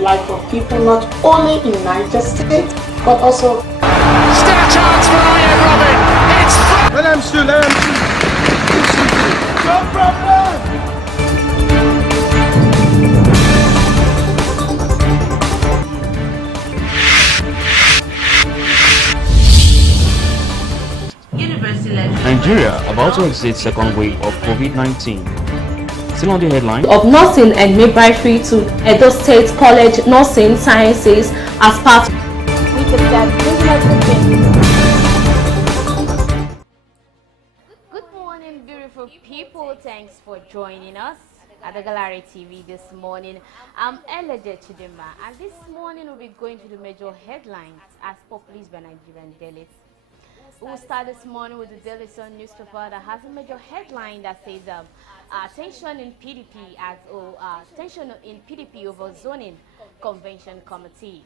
life of people not only in Niger State but also. Still a chance for Ian Robin. It's let him shoot, let him shoot. No problem. Nigeria about to exit second wave of COVID-19. Still on the headline of nursing and midwifery to Edo State College Nursing Sciences as part with Good morning, beautiful people. Thanks for joining us at the Gallery TV this morning. I'm Elede Chidema, and this morning we'll be going to the major headlines as published by Nigerian dailies. We'll start this morning with the Daily Sun newspaper that has a major headline that says tension in PDP over zoning convention committee.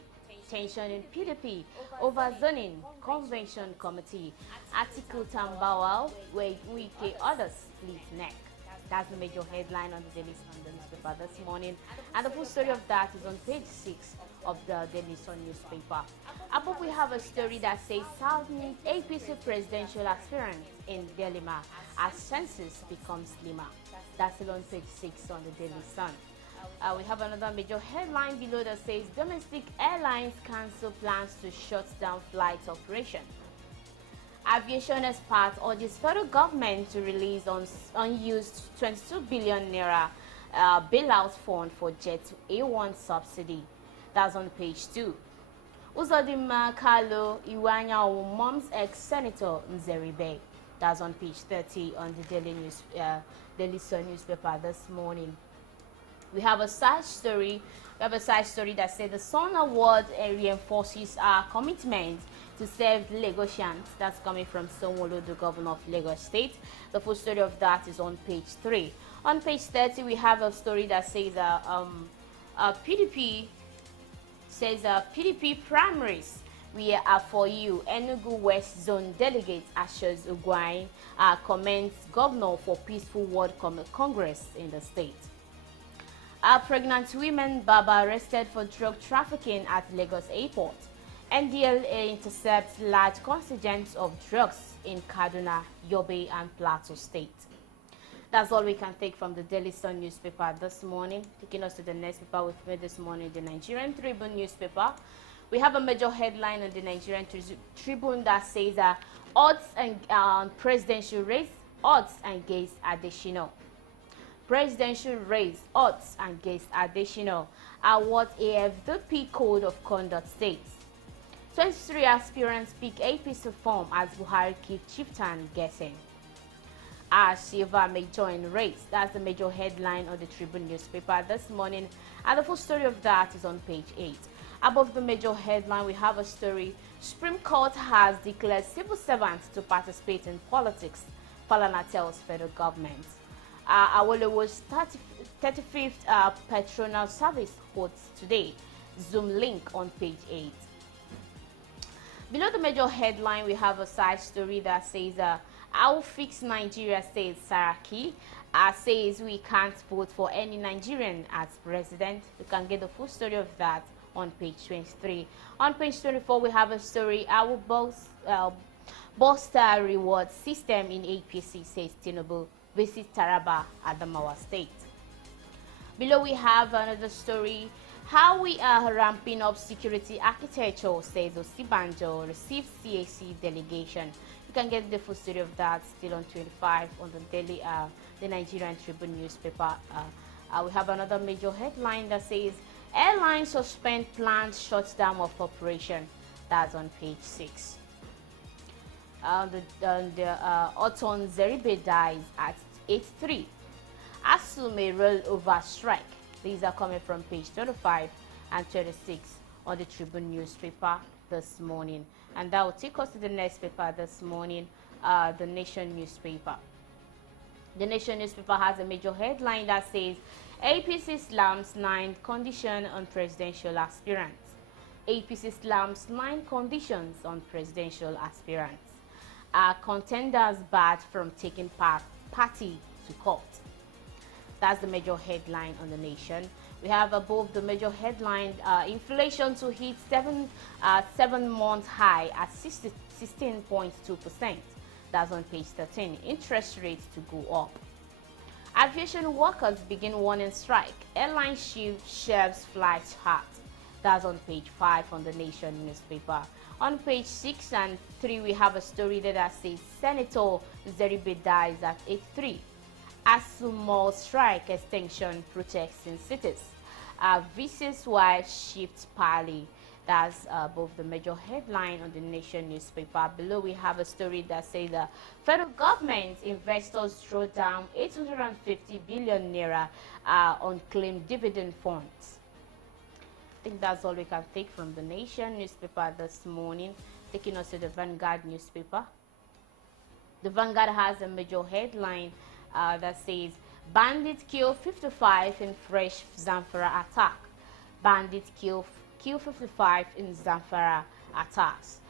Tension in PDP over zoning convention committee. Article Tambawal where Wike others split neck. That's the major headline on the Daily Sun newspaper this morning, and the full story of that is on page 6 of the Daily Sun newspaper. Above we have a story that says Southern APC presidential aspirant in Delima as census becomes slimmer. That's on page 6 on the Daily Sun. We have another major headline below that says domestic airlines cancel plans to shut down flight operation. Aviation expert urges federal government to release unused 22 billion naira bailout fund for Jet A1 subsidy. That's on page 2. Uzodimma Kalo Iwanya mom's ex-senator Nzeribe. That's on page 30 on the Daily Sun newspaper this morning. We have a side story. That says the Sun Award reinforces our commitment to serve Lagosians. That's coming from Sanwo-Olu, the governor of Lagos State. The full story of that is on page 3. On page 30, we have a story that says PDP says PDP primaries we are for you. Enugu West Zone delegate Ashes Ugwai commends governor for peaceful World Congress in the state. Pregnant women Baba arrested for drug trafficking at Lagos Airport. NDLA intercepts large contingents of drugs in Kaduna, Yobe, and Plateau State. That's all we can take from the Daily Sun newspaper this morning. Taking us to the next paper with me this morning, the Nigerian Tribune newspaper. We have a major headline on the Nigerian Tribune that says odds and presidential race, odds against additional. Presidential race, odds against additional are what AFDP Code of Conduct states. 23 aspirants pick APC form as Buhari keeps chieftain guessing. Silva may join race. That's the major headline of the Tribune newspaper this morning, and the full story of that is on page 8. Above the major headline, we have a story. Supreme Court has declared civil servants to participate in politics. Falana tells federal government. Awolowo's 35th patronal service holds today. Zoom link on page 8. Below the major headline, we have a side story that says, I'll fix Nigeria, says Saraki. Says we can't vote for any Nigerian as president. You can get the full story of that on page 23. On page 24, we have a story, our bolster reward system in APC, says Tinubu. Visit Taraba, Adamawa State. Below we have another story. How we are ramping up security architecture, says Osibanjo, receives CAC delegation. You can get the full story of that still on 25 on the Nigerian Tribune newspaper. We have another major headline that says airlines suspend planned shutdown of operation. That's on page 6. Oton Zeribe dies at 83. ASU may roll over strike. These are coming from page 25 and 36 on the Tribune newspaper this morning. And that will take us to the next paper this morning, the Nation newspaper. The Nation newspaper has a major headline that says APC slams 9 condition on presidential aspirants. APC slams 9 conditions on presidential aspirants. Contenders barred from taking party to court. That's the major headline on the Nation. We have above the major headline, inflation to hit 7-month high at 16.2%. That's on page 13. Interest rates to go up. Aviation workers begin warning strike. Airline chief shares flights hot. That's on page 5 on the Nation newspaper. On page 6 and 3, we have a story that says Senator Zeribe dies at 83. Assumo strike extension protects in cities. Vice's wife shifts parley. That's both the major headline on the Nation newspaper. Below we have a story that says the federal government investors draw down 850 billion naira on claimed dividend funds. I think that's all we can take from the Nation newspaper this morning. Taking us to the Vanguard newspaper. The Vanguard has a major headline that says bandits kill 55 in fresh Zamfara attack. Bandits kill 55 in Zamfara attacks.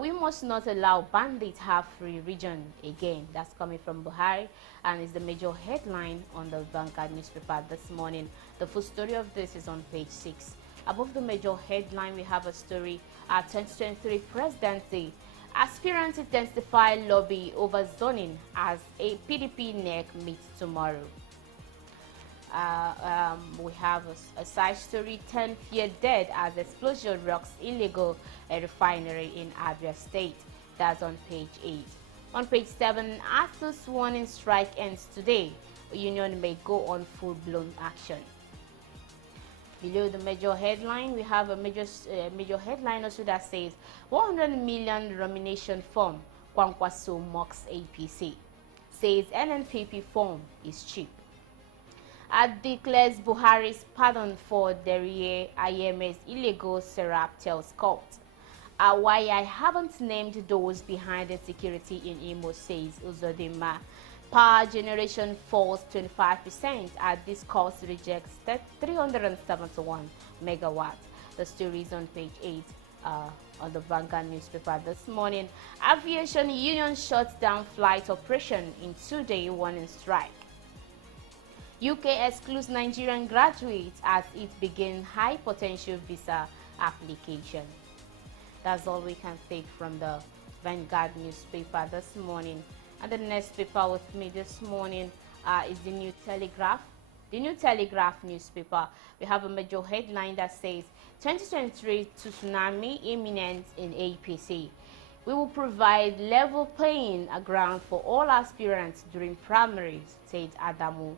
We must not allow bandits have free region again. That's coming from Buhari and is the major headline on the Vanguard newspaper this morning. The full story of this is on page 6. Above the major headline, we have a story at 2023 presidency. Aspirants intensify lobby over zoning as a PDP NEC meets tomorrow. We have a side story, 10 feared dead as explosion rocks illegal refinery in Abia State. That's on page 8. On page 7, ASU's warning strike ends today. Union may go on full-blown action. Below the major headline, we have a major headline also that says 100 million nomination form. Kwankwaso mocks APC. Says NNPP form is cheap. Declares Buhari's pardon for Derriere IMS illegal syrup tells court. Why I haven't named those behind the security in Imo, says Uzodinma. Power generation falls 25% as this cost rejects 371 megawatts. The story is on page 8 on the Vanguard newspaper this morning. Aviation union shuts down flight operation in 2-day warning strike. UK excludes Nigerian graduates as it begins high potential visa application. That's all we can take from the Vanguard newspaper this morning. And the next paper with me this morning is the New Telegraph. The New Telegraph newspaper, we have a major headline that says 2023 tsunami imminent in APC. We will provide level playing ground for all aspirants during primaries, said Adamu.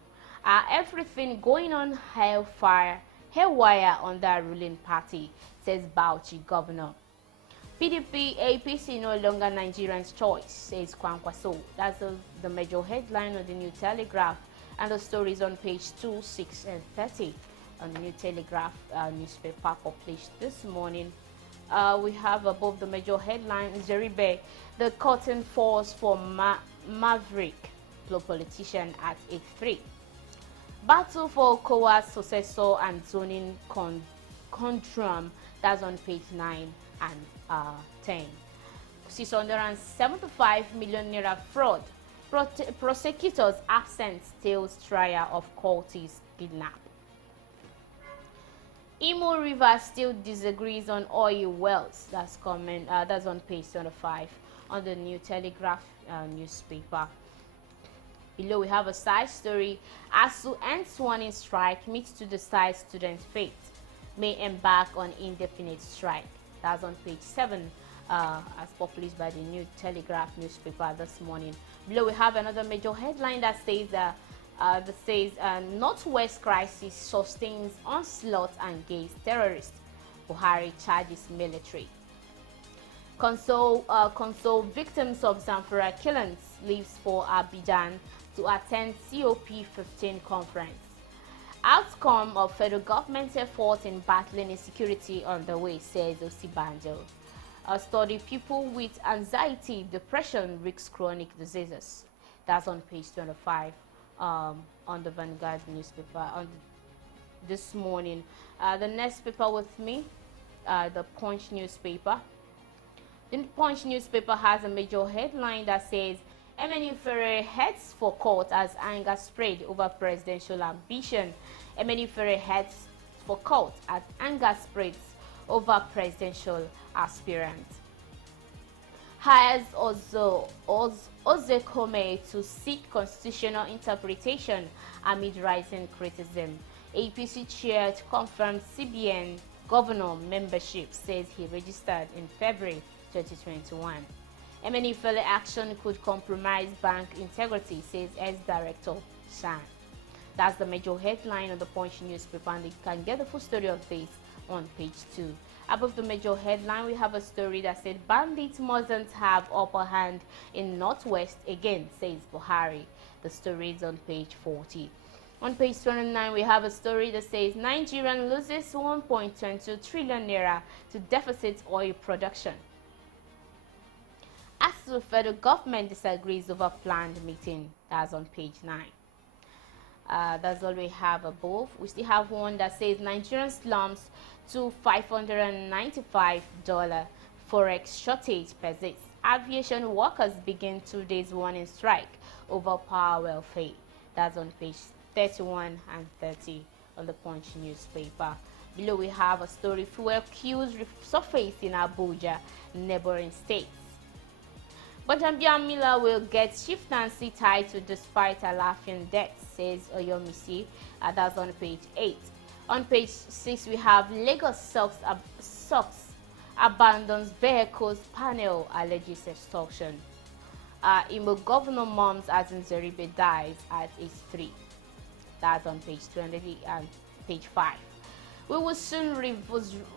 Everything going on haywire on the ruling party, says Bauchi governor. PDP, APC no longer Nigerians' choice, says Kwankwaso. That's the major headline of the New Telegraph, and the story is on page 2, 6, and 30 on the New Telegraph newspaper published this morning. We have above the major headline, Zeribe, the curtain falls for Maverick, politician at 83. Battle for Kowa's successor and zoning conundrum, that's on page 9 and 10. 675 million naira fraud. Prosecutors absent steals trial of cultist kidnap. Imo River still disagrees on oil wells. That's comment. That's on page 25 on the New Telegraph newspaper. Below we have a side story. ASU ends warning strike, meets to decide students' fate. May embark on indefinite strike. That's on page 7 as published by the New Telegraph newspaper this morning. Below we have another major headline that says Northwest crisis sustains onslaught and against terrorists. Buhari charges military. Console victims of Zamfara killings leaves for Abidjan to attend COP15 conference. Outcome of federal government's effort in battling insecurity on the way, says Osibanjo. A study people with anxiety, depression risk chronic diseases. That's on page 25 on the Vanguard newspaper this morning. The next paper with me, the Punch newspaper. The Punch newspaper has a major headline that says Emefiele heads for court as anger spread over presidential ambition. Emefiele heads for court as anger spreads over presidential aspirant. Hires Ozekome to seek constitutional interpretation amid rising criticism. APC chair confirms CBN governor membership, says he registered in February 2021. Emefiele action could compromise bank integrity, says ex-director San. That's the major headline of the Punch newspaper, and you can get the full story of this on page 2. Above the major headline, we have a story that said bandits mustn't have upper hand in Northwest again, says Buhari. The story is on page 40. On page 29, we have a story that says Nigerian loses 1.22 trillion naira to deficit oil production. As the federal government disagrees over planned meeting, that's on page 9. That's all we have above. We still have one that says Nigerian slums to $595 forex shortage persists. Aviation workers begin 2 days warning strike over power welfare. That's on page 31 and 30 on the Punch newspaper. Below we have a story: fuel queues resurface in Abuja, neighboring states. Bajambia Miller will get chieftaincy title despite a laughing death, says Oyomisi. That's on page 8. On page 6, we have Lagos Socks abandons vehicles panel alleges extortion. Imo Governor moms as Nzeribe dies at age 3. That's on page 20 and page 5. We will soon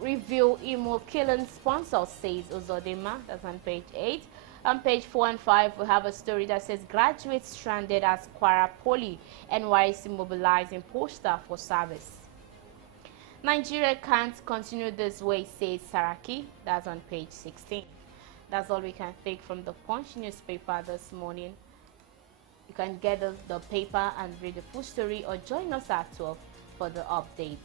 reveal Imo killing sponsor, says Uzodinma. That's on page 8. On page 4 and 5, we have a story that says graduates stranded at Kwara Poly, NYC mobilizing poster for service. Nigeria can't continue this way, says Saraki. That's on page 16. That's all we can take from the Punch newspaper this morning. You can get the paper and read the full story, or join us at 12 for the updates.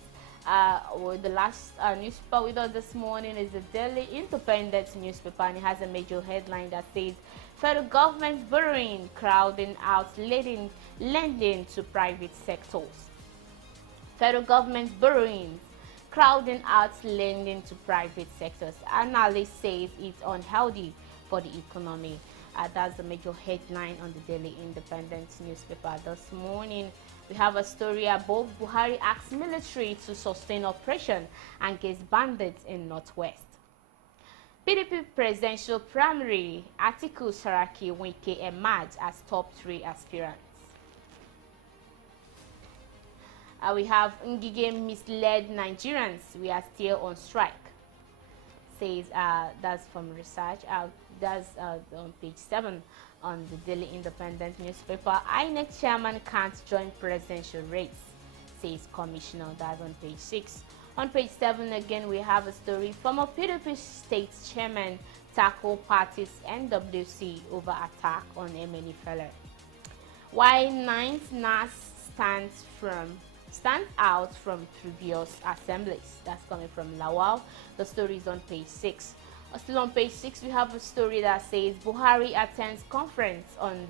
The last newspaper with us this morning is the Daily Independent newspaper, and it has a major headline that says federal government borrowing crowding out lending to private sectors. Federal government borrowing crowding out lending to private sectors. Analysts say it's unhealthy for the economy. That's the major headline on the Daily Independent newspaper this morning. We have a story above: Buhari asks military to sustain operation against bandits in Northwest. PDP presidential primary, Atiku, Saraki, Wike emerge as top 3 aspirants. We have Ngige misled Nigerians, we are still on strike, says that's from research. That's on page 7 on the Daily Independent newspaper. INEC chairman can't join presidential race, says commissioner. That's on page 6. On page 7 again, we have a story: former PDP state chairman tackle party's NWC over attack on Emefiele. Why 9th NAS stand out from previous assemblies. That's coming from Lawal. The story is on page 6. Still on page 6, we have a story that says Buhari attends conference on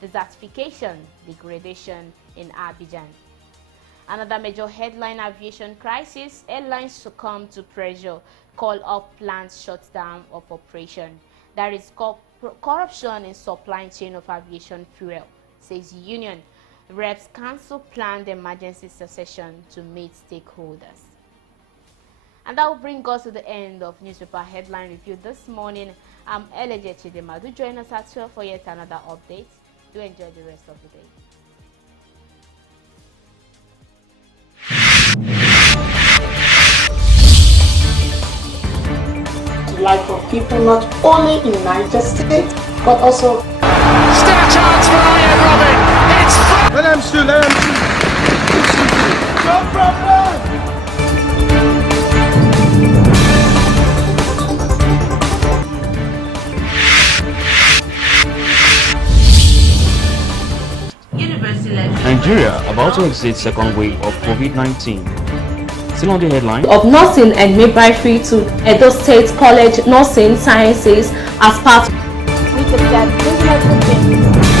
desertification degradation in Abidjan. Another major headline: aviation crisis, airlines succumb to pressure, call up plans shutdown of operation. There is corruption in supply chain of aviation fuel, says union. Reps cancel planned emergency session to meet stakeholders. And that will bring us to the end of newspaper headline review this morning. I'm Eleje Chidema. Do join us at 12 for yet another update. Do enjoy the rest of the day. The life of people not only in Niger State, but also Still a chance for Ian Robin. It's Let him shoot, let him shoot. No problem. Nigeria about to exit second wave of COVID-19. Still on the headline: of nursing and midwifery to Edo State College Nursing Sciences as part with the said business